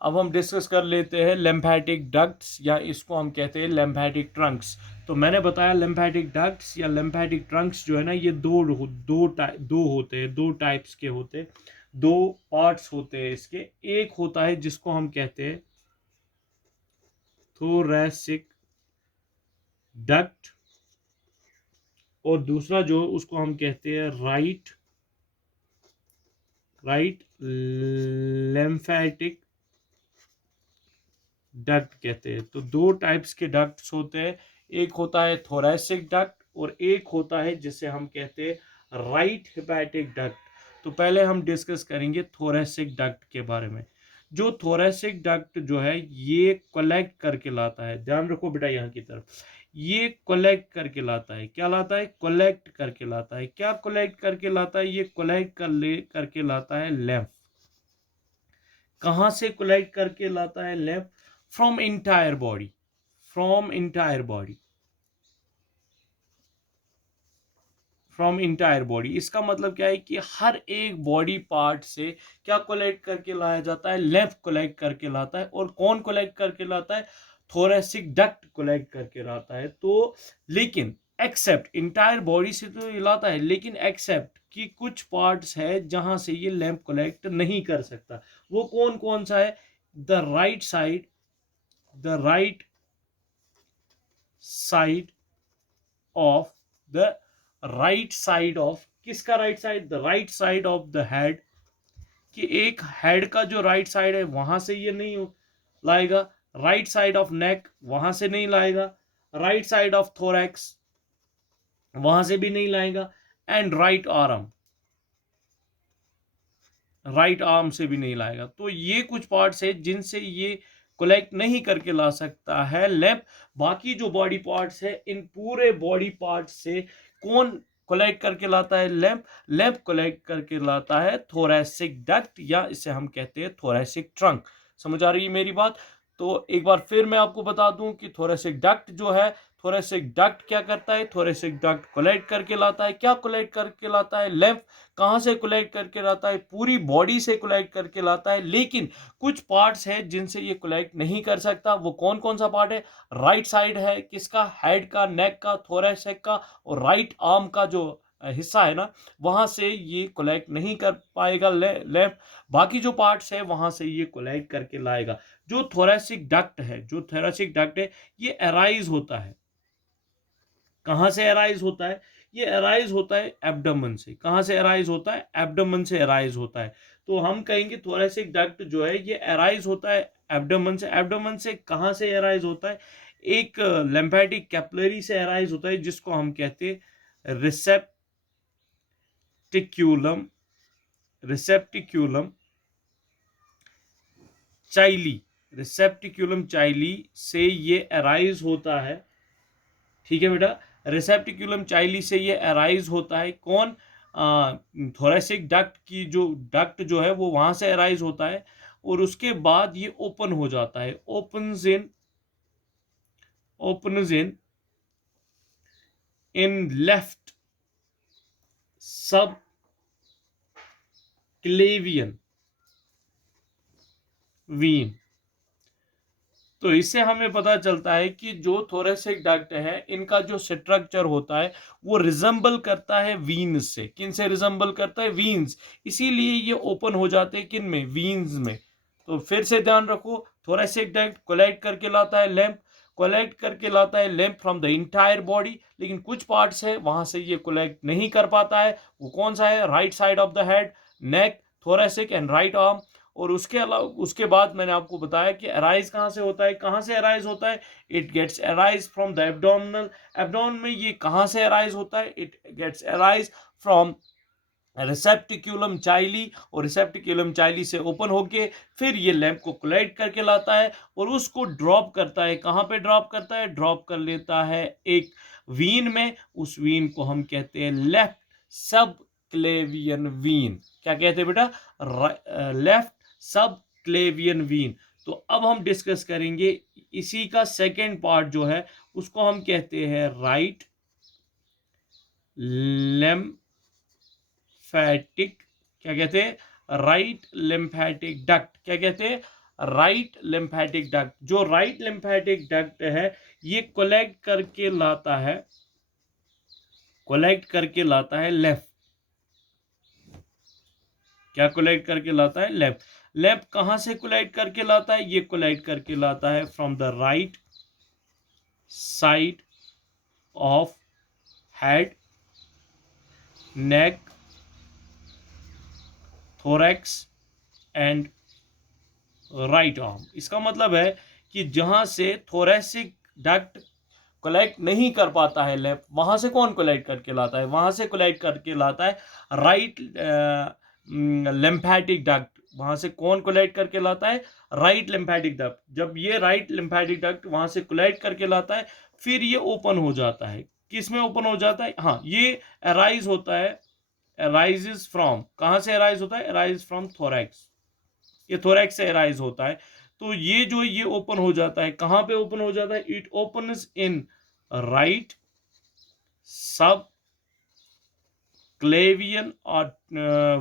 अब हम डिस्कस कर लेते हैं लिम्फेटिक डक्ट्स, या इसको हम कहते हैं लिम्फेटिक ट्रंक्स। तो मैंने बताया लिम्फेटिक डक्ट्स या लिम्फेटिक ट्रंक्स जो है ना, ये दो होते हैं, दो टाइप्स के होते हैं, दो पार्ट्स होते हैं इसके। एक होता है जिसको हम कहते हैं थोरैसिक डक्ट, और दूसरा जो उसको हम कहते हैं राइट लिम्फेटिक डक्ट कहते हैं। तो दो टाइप्स के डक्ट्स होते हैं, एक होता है थोरैसिक डक्ट और एक होता है जिसे हम कहते हैं राइट हेपेटिक डक्ट। तो पहले हम डिस्कस करेंगे थोरैसिक डक्ट के बारे में। जो थोरैसिक डक्ट जो है ये कलेक्ट करके लाता है, ध्यान रखो बेटा यहाँ की तरफ, ये कलेक्ट करके लाता है। क्या लाता है? कलेक्ट करके लाता है। क्या कलेक्ट करके लाता है? ये कलेक्ट करके लाता है lymph। कहां से कलेक्ट करके लाता है lymph? From entire body, from entire body, from entire body. इसका मतलब क्या है कि हर एक बॉडी पार्ट से क्या कलेक्ट करके लाया जाता है? lymph कलेक्ट करके लाता है। और कौन कलेक्ट करके लाता है? थोरैसिक डक्ट कलेक्ट करके लाता है। तो लेकिन एक्सेप्ट, इंटायर बॉडी से तो ये लाता है, लेकिन एक्सेप्ट कि कुछ पार्ट्स है जहां से ये lymph कलेक्ट नहीं कर सकता। वो कौन कौन सा है? The right side, the right side of the right side of, किसका right side? The right side of the head. कि एक हेड का जो राइट साइड है वहां से ये नहीं लाएगा, राइट साइड ऑफ नेक वहां से नहीं लाएगा, राइट साइड ऑफ थोरैक्स वहां से भी नहीं लाएगा, and right arm, right arm से भी नहीं लाएगा। तो ये कुछ पार्ट्स है जिनसे ये कलेक्ट नहीं करके ला सकता है lymph। बाकी जो बॉडी पार्ट्स है, इन पूरे बॉडी पार्ट्स से कौन कलेक्ट करके लाता है lymph कलेक्ट करके लाता है थोरैसिक डक्ट, या इसे हम कहते हैं थोरैसिक ट्रंक। समझ आ रही है मेरी बात? तो एक बार फिर मैं आपको बता दूं कि थोरैसिक डक्ट जो है, थोरैसिक डक्ट क्या करता है? थोरैसिक डक्ट कलेक्ट करके लाता है। क्या कलेक्ट करके लाता है? lymph। कहां से कलेक्ट करके लाता है? पूरी बॉडी से कलेक्ट करके लाता है। लेकिन कुछ पार्ट्स है जिनसे ये कलेक्ट नहीं कर सकता। वो कौन कौन सा पार्ट है? राइट साइड है किसका? हेड का, नेक का, थोरैसिक का, और राइट आर्म का जो हिस्सा है ना, वहां से ये कलेक्ट नहीं कर पाएगा lymph। बाकी जो पार्ट्स है वहां से ये कलेक्ट करके लाएगा। जो थोरैसिक डक्ट है, जो थोरैसिक डक्ट है, ये अराइज होता है। कहां से अराइज होता है? ये अराइज होता है एब्डोमेन से। कहां से अराइज होता है? एब्डोमेन से अराइज होता है। तो हम कहेंगे थोरैसिक डक्ट जो है ये अराइज होता है एब्डोमेन से। एब्डोमेन से कहां से अराइज होता है? एक लिम्फेटिक कैपिलरी से अराइज होता है, जिसको हम कहते हैं रिसेप्टिक्यूलम, रिसेप्टिक्यूलम चाइली, रिसेप्टिक्यूलम चाइली से ये अराइज होता है। ठीक है बेटा, रिसेप्टिकुलम चाइली से ये अराइज होता है। कौन? थोरैसिक डक्ट की जो डक्ट जो है वो वहां से अराइज होता है, और उसके बाद ये ओपन हो जाता है। ओपन्स इन लेफ्ट सब क्लेवियन वीन। तो इससे हमें पता चलता है कि जो थोरैसिक डक्ट है इनका जो स्ट्रक्चर होता है वो रिजेंबल करता है वीन्स से। किन से रिजेंबल करता है? वीन्स। इसीलिए ये ओपन हो जाते हैं किन में? वीन्स में। तो फिर से ध्यान रखो, थोरैसिक डक्ट कलेक्ट करके लाता है lymph, कलेक्ट करके लाता है lymph from the entire body. लेकिन कुछ पार्ट्स है वहां से ये कलेक्ट नहीं कर पाता है। वो कौन सा है? Right side of the head, neck, thoracic and right arm. और उसके अलावा उसके बाद मैंने आपको बताया कि अराइज कहां से होता है। कहां से अराइज होता है? It gets arise from the abdominal. Abdomen में ये कहां से अराइज होता है? It gets arise from receptaculum chyli, और रिसेप्टिक्यूलम चाइली से ओपन होके फिर ये लैम्प को कोलाइड करके लाता है और उसको ड्रॉप करता है। कहां पे ड्रॉप करता है? ड्रॉप कर लेता है एक वीन में। उस वीन को हम कहते हैं लेफ्ट सब क्लेवियन वीन। क्या कहते हैं बेटा? लेफ्ट सब क्लेवियन वीन। तो अब हम डिस्कस करेंगे इसी का सेकेंड पार्ट जो है, उसको हम कहते हैं राइट लिम्फेटिक, क्या कहते हैं? Right lymphatic duct. क्या कहते हैं? Right lymphatic duct. जो राइट लिम्फेटिक डक्ट है ये कलेक्ट करके लाता है लेफ्ट। क्या कलेक्ट करके लाता है? लेफ्ट। लेफ्ट कहां से कलेक्ट करके लाता है? ये कलेक्ट करके लाता है from the right side of head, neck, thorax and right arm. इसका मतलब है कि जहां से थोरेसिक डक्ट कलेक्ट नहीं कर पाता है लेफ्ट, वहां से कौन कलेक्ट करके लाता है? वहां से कलेक्ट करके लाता है राइट लिम्फेटिक डक्ट। वहां से कौन कलेक्ट करके लाता है? Right lymphatic duct. जब ये राइट लिम्फेटिक डक्ट वहां से कलेक्ट करके लाता है, फिर ये ओपन हो जाता है। किस में ओपन हो जाता है? हाँ, ये अराइज होता है, अराइजेस फ्रॉम, कहां से अराइज होता है? Arise from thorax. ये थोरैक्स से अराइज होता है। तो ये ओपन हो जाता है, कहां पे ओपन हो जाता है? इट ओपन्स इन राइट सब क्लेवियन और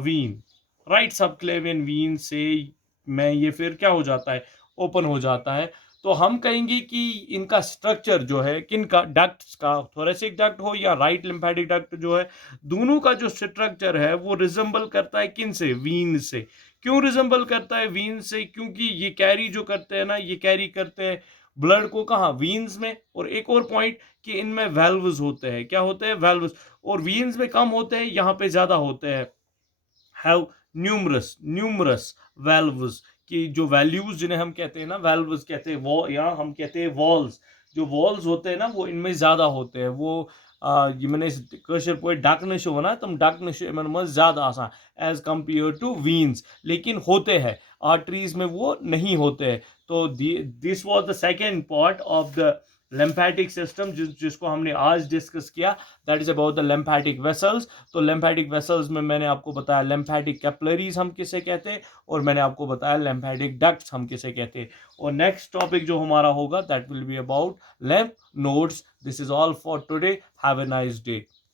वीन। राइट सब क्लेवियन वीन से में ये फिर क्या हो जाता है? ओपन हो जाता है। तो हम कहेंगे कि इनका स्ट्रक्चर जो है, किन का, डक्ट्स का, थोरेसिक डक्ट हो या राइट लिम्फेटिक डक्ट जो है, दोनों का जो स्ट्रक्चर है वो रिजेंबल करता है किन से? वीन से। क्यों रिजेंबल करता है वीन से? क्योंकि ये कैरी जो करते हैं ना, ये कैरी करते हैं ब्लड को कहाँ? वीन्स में। और एक और पॉइंट कि इनमें वेल्व्स होते हैं। क्या होते हैं? वेल्व्स। और वीन्स में कम होते हैं, यहाँ पे ज्यादा होते हैं। हैव न्यूमरस वेल्व्स, की जो वैल्यूज जिन्हें हम कहते हैं ना, वेल्व्स कहते हैं, वो यहाँ हम कहते हैं वॉल्स। जो वॉल्स होते हैं ना वो इनमें ज्यादा होते हैं। वो यमन कशर पे डकन वन तम डकन इन मज ज्यादा आसान एज कंपेयर टू वीन्स, लेकिन होते हैं आर्टरीज में, वो नहीं होते हैं। तो this was the second part of the lymphatic system जिसको हमने आज डिस्कस किया, that is about the lymphatic vessels. तो lymphatic वेसल्स में मैंने आपको बताया lymphatic कैपिलरीज हम किसे कहते हैं, और मैंने आपको बताया lymphatic डक्ट्स हम किसे कहते हैं। और नेक्स्ट टॉपिक जो हमारा होगा that will be about lymph nodes। This is all for today. Have a nice day.